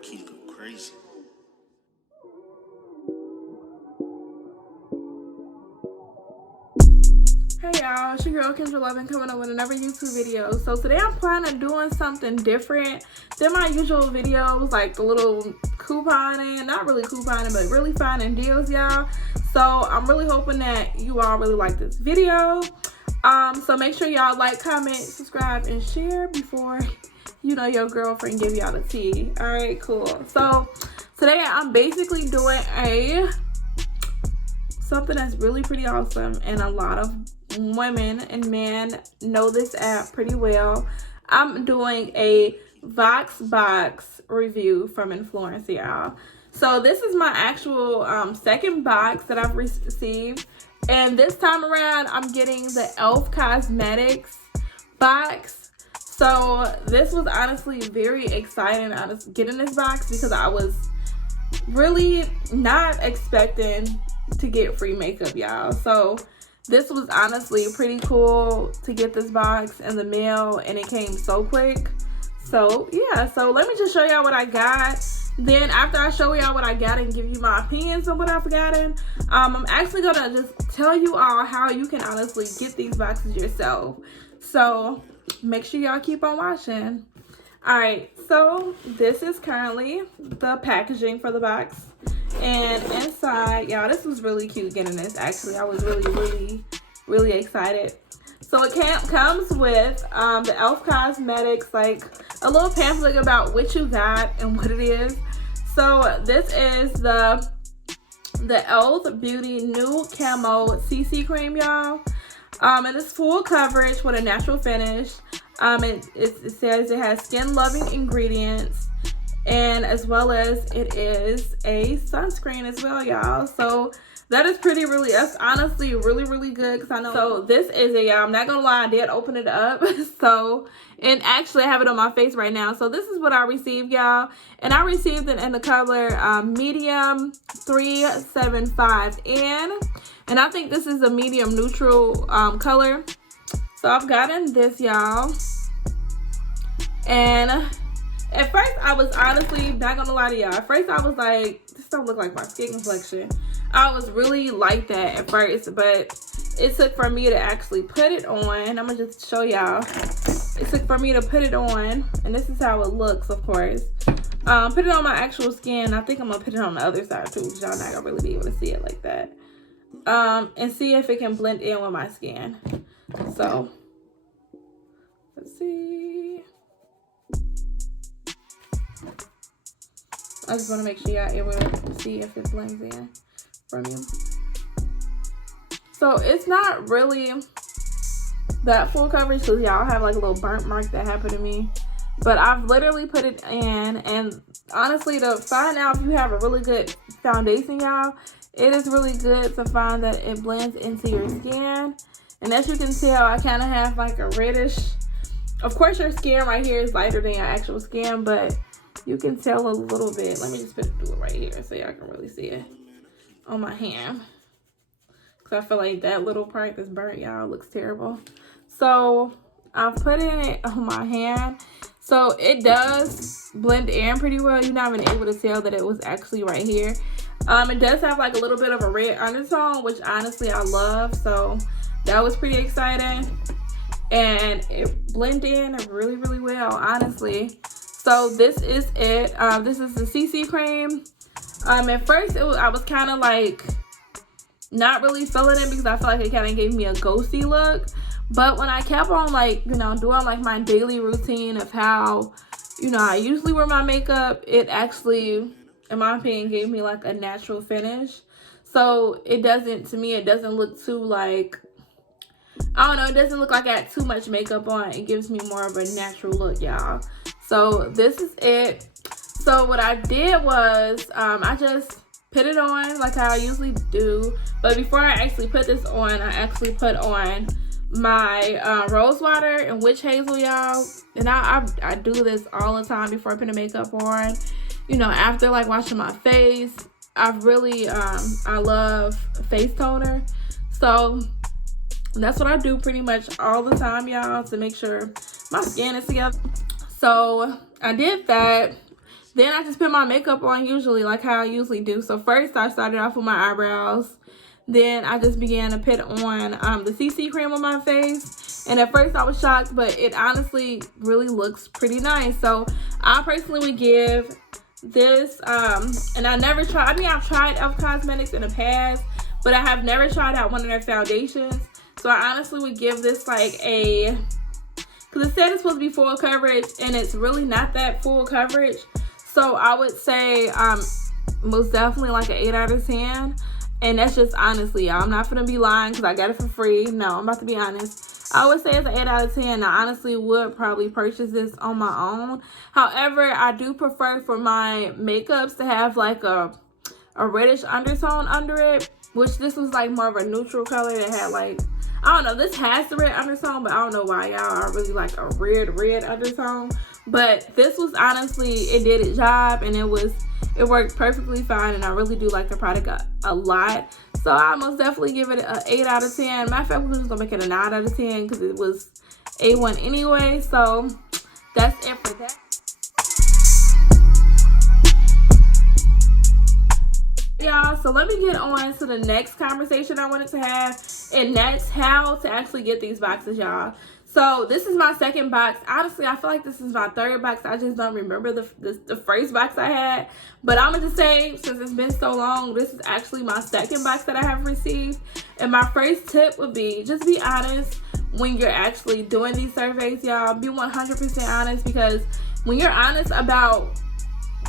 low-key go crazy. Hey y'all, it's your girl Kendra Lovin coming up with another YouTube video. So today I'm planning on doing something different than my usual videos, like the little couponing, not really couponing, but really finding deals, y'all. So I'm really hoping that you all really like this video. So make sure y'all like, comment, subscribe, and share before you know your girlfriend give y'all the tea. All right, cool. So today I'm basically doing something that's really pretty awesome, and a lot of women and men know this app pretty well. I'm doing a VoxBox review from Influencer, y'all. So this is my actual second box that I've received, and this time around I'm getting the elfcosmetics box. So this was honestly very exciting, getting this box, because I was really not expecting to get free makeup, y'all. So this was honestly pretty cool to get this box in the mail, and it came so quick. So yeah, so let me just show y'all what I got. Then after I show y'all what I got and give you my opinions on what I've gotten, I'm actually gonna just tell you all how you can honestly get these boxes yourself. So make sure y'all keep on watching. All right, so this is currently the packaging for the box. And inside, y'all, this was really cute getting this. Actually, I was really excited. So it comes with the Elf Cosmetics, like a little pamphlet about what you got and what it is. So this is the Elf Beauty New Camo CC Cream, y'all. And it's full coverage with a natural finish. It says it has skin-loving ingredients, and as well as it is a sunscreen as well, y'all. So that is that's honestly really good, because I know. So this is I'm not gonna lie, I did open it up. So, and actually I have it on my face right now. So this is what I received, y'all, and I received it in the color medium 375N, and I think this is a medium neutral color. So I've gotten this, y'all, and at first I was honestly not gonna lie to y'all. At first I was like, this don't look like my skin complexion. I was really like that at first, but it took for me to actually put it on. I'm gonna just show y'all. It took for me to put it on, and this is how it looks, of course. Put it on my actual skin. I think I'm gonna put it on the other side too, because y'all not gonna really be able to see it like that. And see if it can blend in with my skin. So let's see. I just want to make sure y'all able to see if it blends in from you. So it's not really that full coverage, because y'all have like a little burnt mark that happened to me. But I've literally put it in, and honestly, to find out if you have a really good foundation, y'all, it is really good to find that it blends into your skin. And as you can tell, I kind of have like a reddish. Of course, your skin right here is lighter than your actual skin, but you can tell a little bit. Let me just do it right here so y'all can really see it on my hand, because I feel like that little part that's burnt, y'all, looks terrible. So I'm putting it on my hand. So it does blend in pretty well. You're not even able to tell that it was actually right here. It does have like a little bit of a red undertone, which honestly I love. So that was pretty exciting. And it blended in really well, honestly. So this is it. This is the CC cream. At first I was kind of like not really feeling it, because I feel like it kind of gave me a ghosty look. But when I kept on like, you know, doing like my daily routine of how, you know, I usually wear my makeup, it actually, in my opinion, gave me like a natural finish. So it doesn't, to me, it doesn't look too like, I don't know, it doesn't look like I had too much makeup on. It gives me more of a natural look, y'all. So this is it. So what I did was I just put it on like how I usually do. But before I actually put this on, I actually put on my rose water and witch hazel, y'all. And I do this all the time before I put the makeup on. You know, after like washing my face, I love face toner. So that's what I do pretty much all the time, y'all, to make sure my skin is together. So I did that. Then I just put my makeup on usually, like how I usually do. So first I started off with my eyebrows. Then I just began to put on the CC cream on my face. And at first I was shocked, but it honestly really looks pretty nice. So I personally would give this, and I never tried, I mean, I've tried elfcosmetics in the past, but I have never tried out one of their foundations. So I honestly would give this like a, because it said it's supposed to be full coverage, and it's really not that full coverage. So I would say most definitely like an 8 out of 10. And that's just honestly, y'all. I'm not gonna be lying because I got it for free. No, I'm about to be honest. I would say it's an 8 out of 10. I honestly would probably purchase this on my own. However, I do prefer for my makeups to have like a reddish undertone under it, which this was like more of a neutral color that had like, I don't know, this has the red undertone, but I don't know why y'all are really like a red undertone. But this was honestly, it did its job, and it worked perfectly fine, and I really do like the product a lot. So I most definitely give it an 8 out of 10. Matter of fact, we're just gonna make it a 9 out of 10 because it was A1 anyway. So that's it for that. Y'all, so let me get on to the next conversation I wanted to have, and that's how to actually get these boxes, y'all. So this is my second box. Honestly, I feel like this is my third box. I just don't remember the first box I had. But I'm going to say, since it's been so long, this is actually my second box that I have received. And my first tip would be, just be honest when you're actually doing these surveys, y'all. Be 100% honest, because when you're honest about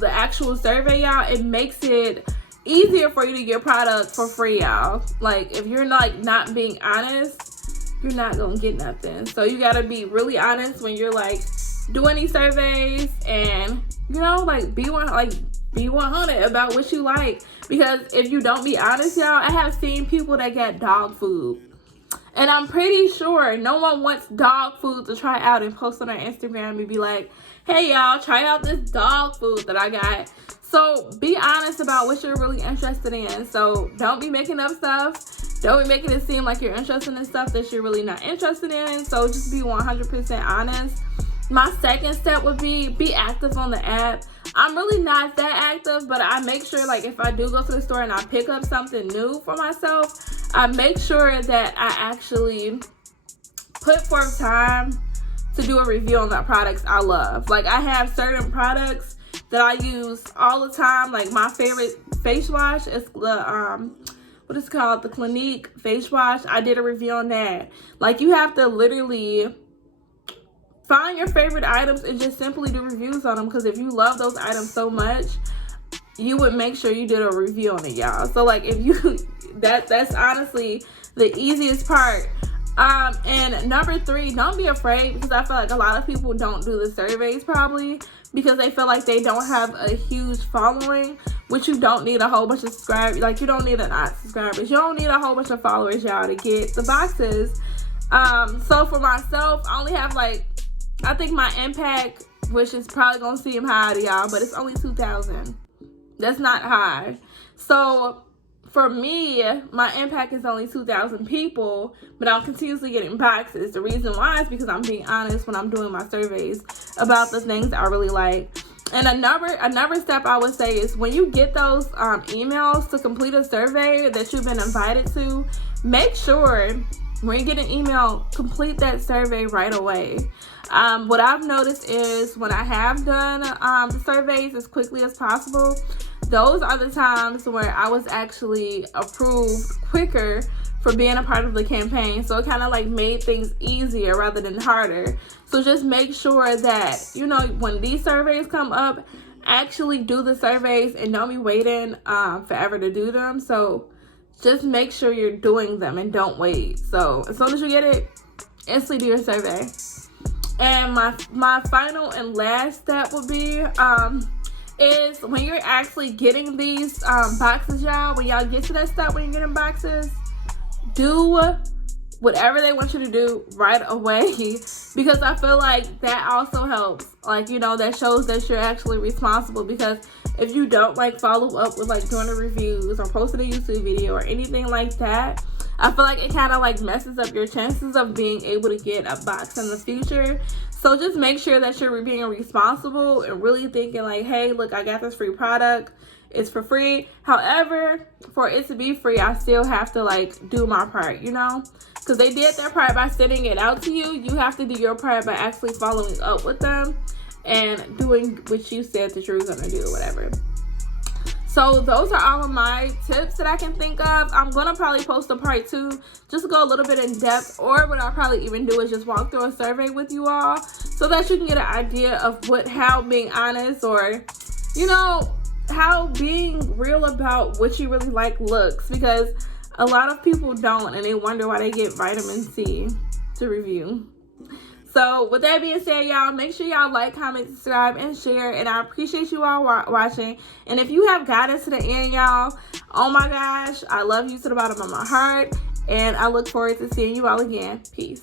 the actual survey, y'all, it makes it easier for you to get product for free, y'all. Like, if you're like not being honest, you're not gonna get nothing. So you gotta be really honest when you're like doing these surveys, and you know, like be 100 about what you like. Because if you don't be honest, y'all, I have seen people that get dog food, and I'm pretty sure no one wants dog food to try out and post on their Instagram and be like, hey y'all, try out this dog food that I got. So be honest about what you're really interested in. So don't be making up stuff. Don't be making it seem like you're interested in stuff that you're really not interested in. So just be 100% honest. My second step would be active on the app. I'm really not that active, but I make sure, like, if I do go to the store and I pick up something new for myself, I make sure that I actually put forth time to do a review on the products I love. Like, I have certain products that I use all the time. Like, my favorite face wash is the what is it called? The Clinique face wash. I did a review on that. Like, you have to literally find your favorite items and just simply do reviews on them, because if you love those items so much, you would make sure you did a review on it, y'all. So like, if you that's honestly the easiest part. And number 3, don't be afraid, because I feel like a lot of people don't do the surveys probably because they feel like they don't have a huge following, which you don't need a whole bunch of subscribers. Like, you don't need not subscribers. You don't need a whole bunch of followers, y'all, to get the boxes. So for myself, I only have like, I think my impact, which is probably gonna seem high to y'all, but it's only 2,000. That's not high. So for me, my impact is only 2,000 people, but I'm continuously getting boxes. The reason why is because I'm being honest when I'm doing my surveys about the things I really like. And another step I would say is, when you get those emails to complete a survey that you've been invited to, make sure when you get an email, complete that survey right away. What I've noticed is when I have done the surveys as quickly as possible, those are the times where I was actually approved quicker for being a part of the campaign. So it kind of like made things easier rather than harder. So just make sure that, you know, when these surveys come up, actually do the surveys and don't be waiting forever to do them. So just make sure you're doing them and don't wait. So as soon as you get it, instantly do your survey. And my final and last step would be is when you're actually getting these boxes, y'all, when y'all get to that step when you're getting boxes, do whatever they want you to do right away, because I feel like that also helps. Like, you know, that shows that you're actually responsible, because if you don't like follow up with like doing the reviews or posting a YouTube video or anything like that, I feel like it kind of like messes up your chances of being able to get a box in the future. So just make sure that you're being responsible and really thinking like, hey, look, I got this free product. It's for free. However, for it to be free, I still have to like do my part, you know? Because they did their part by sending it out to you. You have to do your part by actually following up with them and doing what you said that you were going to do or whatever. So those are all of my tips that I can think of. I'm going to probably post a part 2 just to go a little bit in depth, or what I'll probably even do is just walk through a survey with you all so that you can get an idea of how being honest, or, you know, how being real about what you really like looks, because a lot of people don't, and they wonder why they get vitamin C to review. So with that being said, y'all, make sure y'all like, comment, subscribe, and share. And I appreciate you all watching. And if you have got us to the end, y'all, oh my gosh, I love you to the bottom of my heart. And I look forward to seeing you all again. Peace.